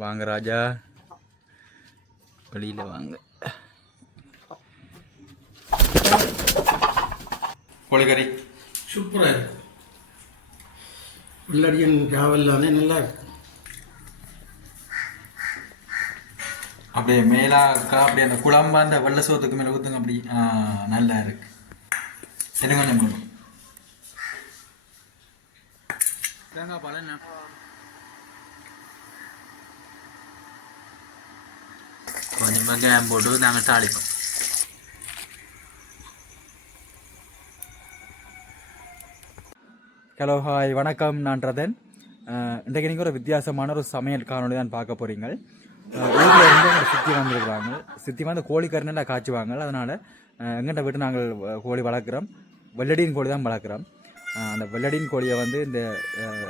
வாங்க ராஜா. வெளியில் வாங்க. கோழிக்கறி. சூப்பராக இருக்கும் உள்ளடியன் ராவல்லானே நல்லா இருக்கும் அப்படியே மேலாக்கா அப்படியே அந்த குழம்பா அந்த வெள்ளை சோத்துக்கு மேலே ஊற்றுங்க அப்படி நல்லா இருக்கு. இன்னும் கொஞ்சம் தேங்காய் பால் என்ன? கொஞ்சம் வெங்காயம் போட்டு நாங்கள் தாளிப்போம் ஹலோ ஹாய் வணக்கம் நான் ரதன் இன்றைக்கு நீங்கள் ஒரு வித்தியாசமான ஒரு சமையல் காணொலி தான் பார்க்க போகிறீங்க uh, ஊரில் இருந்து எங்கள் சித்தி வந்துருக்குறாங்க சித்தி வந்து கோழி காய்ச்சுவாங்க. அதனால் uh, எங்கிட்ட விட்டு நாங்கள் uh, கோழி வளர்க்குறோம். வெள்ளடியின் கோழி தான் வளர்க்குறோம். அந்த வெள்ளடியின் கோழியை வந்து இந்த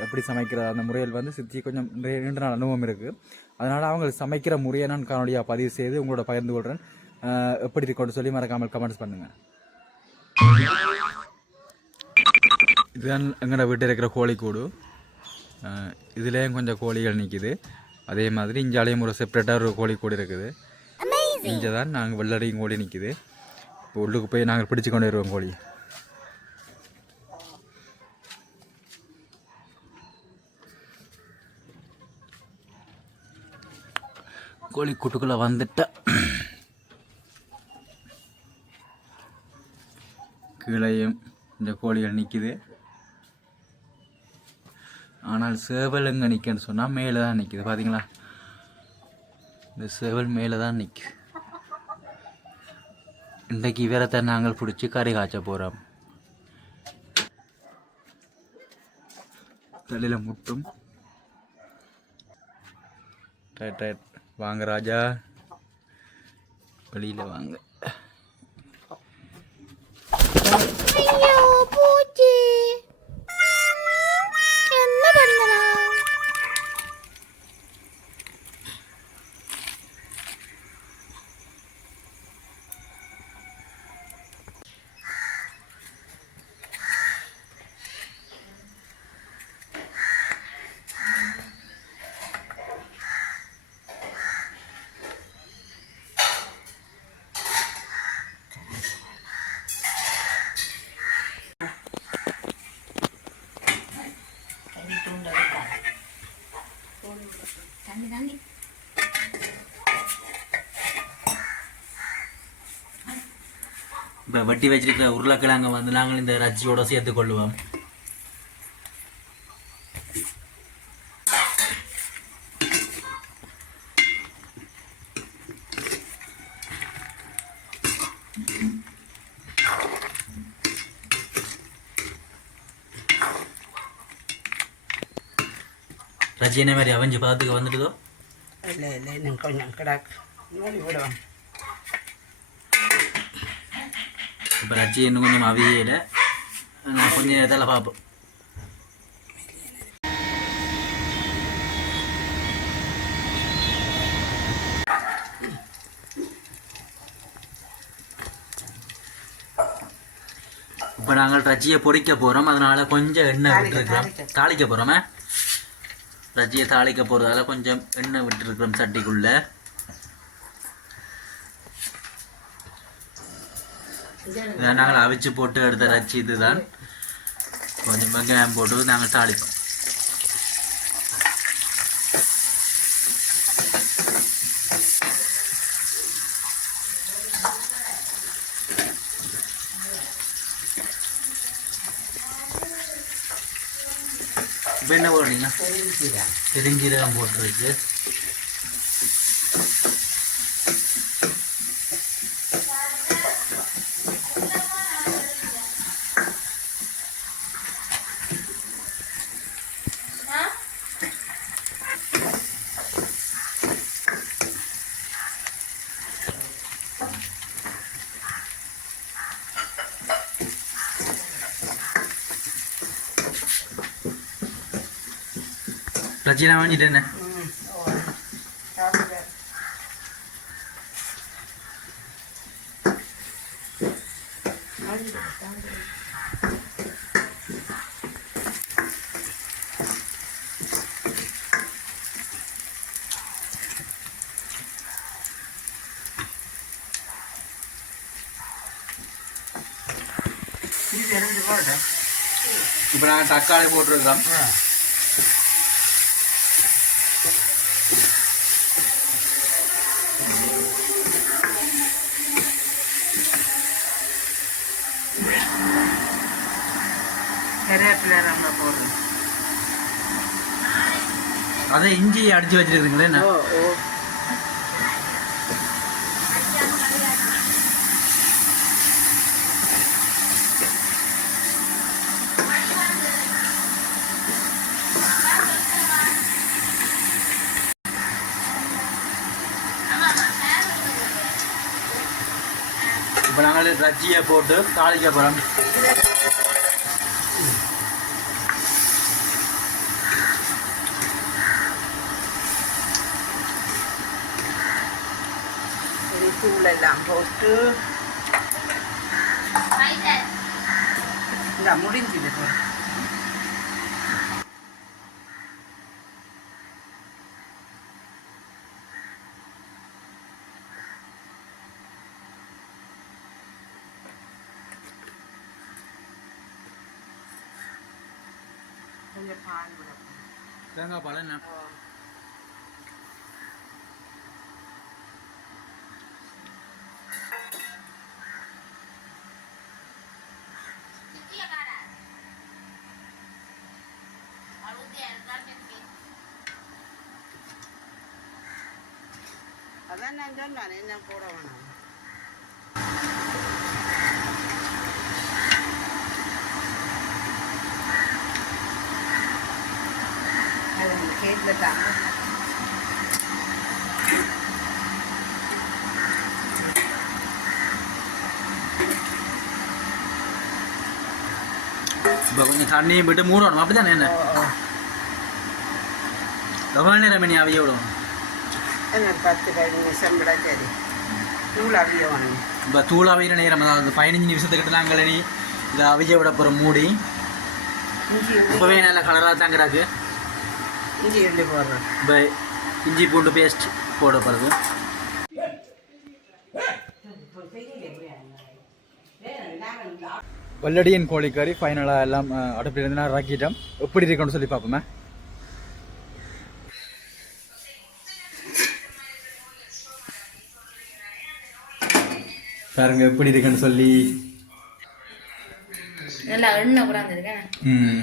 எப்படி சமைக்கிற அந்த முறையில் வந்து சித்தி கொஞ்சம் நிறைய நீண்ட நாள் அனுபவம் இருக்குது அதனால் அவங்க சமைக்கிற முறையை நான் காணொலியாக பதிவு செய்து உங்களோட பகிர்ந்து கொள்கிறேன் எப்படி இருக்கும்னு சொல்லி மறக்காமல் கமெண்ட்ஸ் பண்ணுங்கள் இதுதான் எங்களோட வீட்டில் இருக்கிற கோழிக்கூடு. இதுலேயும் கொஞ்சம் கோழிகள் நிற்கிது அதே மாதிரி இஞ்சாலையும் ஒரு செப்பரேட்டாக ஒரு கோழிக்கூடு இருக்குது. இங்கே தான் நாங்கள் வெள்ளடியும் கோழி நிற்கிது இப்போ உள்ளுக்கு போய் நாங்கள் பிடிச்சு கொண்டு வருவோம் கோழி கோழி கூட்டுக்குள்ளே வந்துட்டா. கீழையும் இந்த கோழிகள் நிற்கிது ஆனால் சேவல் எங்கே நிற்குன்னு சொன்னால் மேலே தான் நிற்கிது பார்த்தீங்களா இந்த சேவல் மேலே தான் நிற்குது இன்றைக்கு இவரத்தை நாங்கள் பிடிச்சி கறி காய்ச்ச போகிறோம் தலையில் முட்டும். Right right. வாங்க ராஜா. வெளியில் வாங்க. ஐயோ பூச்சி என்ன பண்ணலாம் இப்போ வெட்டி வச்சிருக்கிற உருளைக்கிழங்கு வந்து நாங்கள் இந்த ரச்சியோட சேர்த்து கொள்ளுவோம். ரச்சி என்ன மாதிரி அவஞ்சு பார்த்துக்க வந்துட்டுதோ? இல்லை இன்னும் கொஞ்சம் கிடாக்கு மூடி விடுவோம் இப்போ ரச்சி இன்னும் கொஞ்சம் அவியல நான் கொஞ்சம் நேரத்தில் பார்ப்போம் இப்போ நாங்கள் ரச்சியை பொரிக்க போகிறோம் அதனால கொஞ்சம் எண்ணெய் விட்டுருக்கிறோம் தாளிக்க போகிறோமே ரஜியை தாளிக்க போகிறதால கொஞ்சம் எண்ணெய் விட்டுருக்குறோம் சட்டிக்குள்ள. நாங்கள் அவிச்சு போட்டு எடுத்த ரச்சி இதுதான். கொஞ்சமாக கேம் போட்டு நாங்கள் தாளிப்போம். போடுறீங்க பெருஞ்சீரகம் போட்டுருக்கு பஜ்ஜி நான் வாங்கிட்டு என்ன இப்போ நாங்கள் தக்காளி போட்டிருக்கோம் நம்ம போடுறோம் அதை இஞ்சி அடிச்சு வச்சிருக்கீங்களே ஓ ஓ. இப்போ நாங்கள் ரஜ்ஜியை போட்டு தாளிக்க போகிறோம் சரி தூள் எல்லாம் போட்டு இந்த முடிஞ்சுது இப்போ. கொஞ்சம் பால் விட தேங்காய் பால் என்ன அதான் நான் சொன்னேன் என்ன போட வேணாம் அது கேட்டில் தான் இப்போ கொஞ்சம் தண்ணியும் விட்டு மூடணும் அப்படி தானே என்ன எவ்வளோ நேரம் மணி அவைய விடும் என்ன பத்து பதினஞ்சு நிமிஷம் விட சரி தூள் வேணும். இப்போ தூள் அவையிற நேரம் அதாவது பதினஞ்சு நிமிஷத்துக்கிட்ட நாங்கள் இனி இதை அவிய விட போகிற மூடி. இஞ்சி இப்போவே நல்ல கலராக தான் கிடக்கு இஞ்சி உள்ளி போடுறோம். இப்போ இஞ்சி பூண்டு பேஸ்ட் போட போகிறது வல்லடியன் கோழிக்கறி ஃபைனலாக எல்லாம் அடுப்பில் இருந்து நான் இறக்கிட்டோம். எப்படி இருக்குன்னு சொல்லி பார்ப்போமே. பாருங்க எப்படி இருக்குன்னு சொல்லி. நல்லா எண்ணெய் கூட ம்.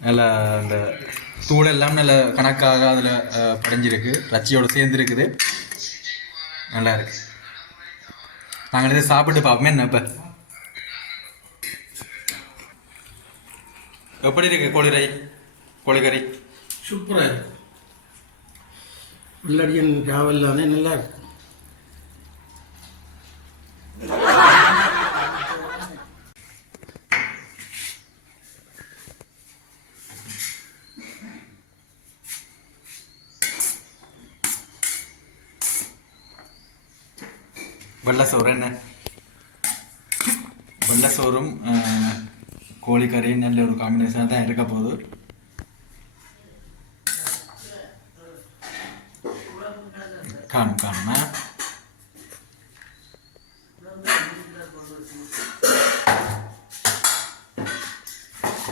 நல்ல அந்த தூளெல்லாம் நல்ல கணக்காக அதில் படைஞ்சிருக்கு. ரச்சியோட சேர்ந்துருக்குது. நல்லா இருக்கு. நாங்கள் இதை சாப்பிட்டு பார்ப்போமே என்ன இப்போ? எப்படி இருக்கு கோழிரை? கோழிக்கறி? சூப்பராக இருக்கும் உள்ளடியன் காவல் தானே? நல்லா இருக்கும் வெள்ளை சோறு என்ன? வெள்ளை சோறும் அஹ், கோழிக்கறியும் நல்ல ஒரு காம்பினேஷனாக காணுமா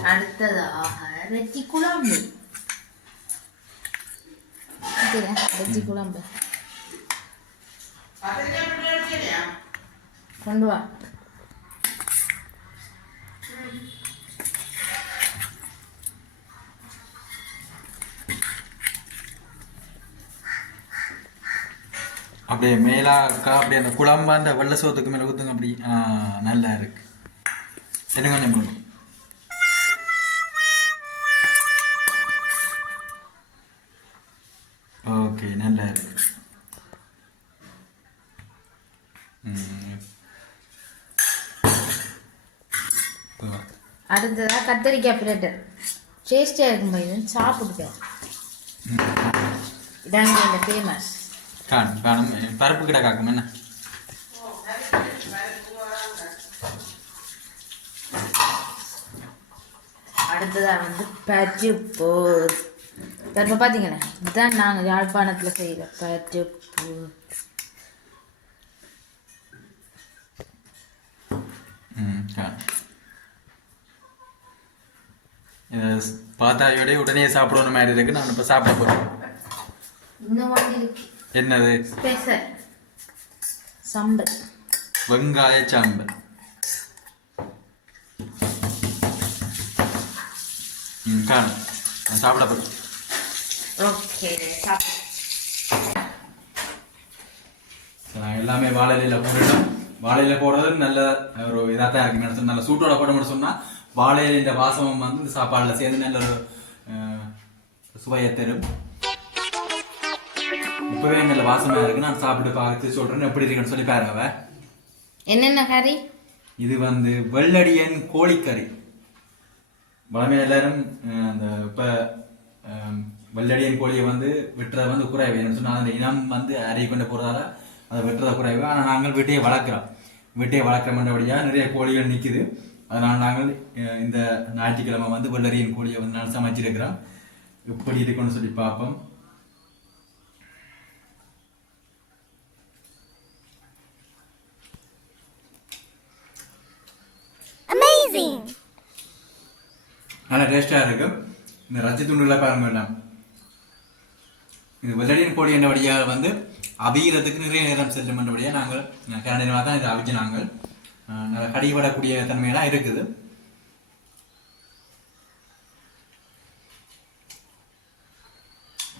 அடுத்ததாக வெஜ்ஜி குழம்பு வெஜ்ஜி குழம்பு கொண்டு வா அப்படியே மேலாக்கா அப்படியே அந்த குழம்பு அந்த வெள்ளை சோத்துக்கு மேலே ஊற்றுங்க அப்படி நல்லா இருக்கு. என்ன கொஞ்சம் ஓகே நல்லா இருக்கு. அடுத்ததாக கத்தரிக்காய் பிரெட்டு. டேஸ்டியாக இருக்கும் போது சாப்பிடுவேன் இதாங்க இந்த ஃபேமஸ் காணும் பருப்பு கிட்ட காக்கும் என்ன அடுத்ததாக வந்து பருப்பு இப்போ பார்த்தீங்களா இதுதான் நாங்கள் யாழ்ப்பாணத்தில் செய்கிற பருப்பு ம் காணும் இது பார்த்தாயோட உடனே சாப்பிடணும் மாதிரி இருக்கு நான் இப்போ சாப்பிட போகிறேன் இன்னும் என்னது? ஸ்பெஷல் சம்பல். வெங்காய சாம்பல். காணும் நான் சாப்பிட போகிறேன் ஓகே சாப்பிடு. நாங்கள் எல்லாமே வாழையில போட்டுட்டோம் வாழையில போடுறது நல்ல ஒரு இதாக தான் இருக்கு. நினைச்சு நல்ல சூட்டோட போட முடியும் சொன்னால் வாழையில இந்த வாசம் வந்து சாப்பாடில் சேர்ந்து நல்ல ஒரு சுவையை தரும். இப்பவே நல்ல வாசமா இருக்கு. நான் சாப்பிட்டு பார்த்து சொல்றேன். எப்படி இருக்குன்னு சொல்லி பாருங்க. என்னென்ன கறி? இது வந்து வெள்ளடியன் கோழிக்கறி. வளமையா எல்லாரும் அந்த இப்ப வெள்ளடியன் கோழியை வந்து வெட்டுறது வந்து குறைவு. என்ன சொன்னா அந்த இனம் வந்து அறை கொண்டு போறதால அதை வெட்டுறத குறைவு. ஆனா நாங்கள் வீட்டையே வளர்க்குறோம். வீட்டையே வளர்க்குறோம்ன்றபடியா நிறைய கோழிகள் நிக்குது. அதனால நாங்கள் இந்த ஞாயிற்றுக்கிழமை வந்து வெள்ளரியின் கோழியை வந்து நான் சமைச்சிருக்கிறோம். எப்படி இருக்குன்னு சொல்லி பார்ப்போம். நல்லா டேஸ்டாக இருக்கும் இந்த ரத்தி துண்டுலாம் பாருங்க வேண்டாம் இது வெள்ளடியின் கோழி என்ற வழியாக வந்து அவிகிறதுக்கு நிறைய நேரம் செல்லும் என்றபடியாக நாங்கள் கரண்டினால தான் இதை அவிச்சு நாங்கள் அஹ், கடிபடக்கூடிய தன்மையெல்லாம் இருக்குது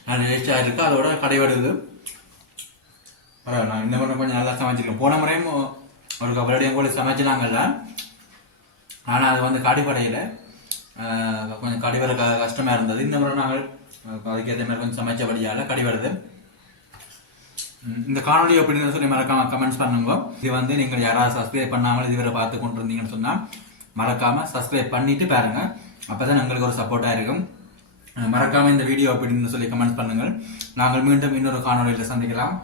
நல்ல டேஸ்டாக இருக்குது அதோட கடைபடுது பரவாயில்ல நான் இந்த முறை கொஞ்சம் நல்லா சமைச்சிருக்கேன் போன முறையும் ஒரு வெள்ளடியும் கோழி சமைச்சினாங்கல்ல ஆனால் அது வந்து கடிப்படையில் கொஞ்சம் கடிவர க கஷ்டமாக இருந்தது. இந்த முறை நாங்கள் அதுக்கேற்ற மாதிரி கொஞ்சம் சமைச்சபடியால் கடிவருது இந்த காணொலி அப்படின்னு சொல்லி மறக்காமல் கமெண்ட்ஸ் பண்ணுங்க. இது வந்து நீங்கள் யாராவது சப்ஸ்கிரைப் பண்ணாமல் இதுவரை பார்த்து கொண்டு இருந்தீங்கன்னு சொன்னால் மறக்காமல் சப்ஸ்கிரைப் பாருங்கள் அப்போ தான் எங்களுக்கு ஒரு சப்போர்ட்டாக இருக்கும். மறக்காமல் இந்த வீடியோ அப்படின்னு சொல்லி கமெண்ட்ஸ் பண்ணுங்கள். நாங்கள் மீண்டும் இன்னொரு காணொலியில் சந்திக்கலாம்.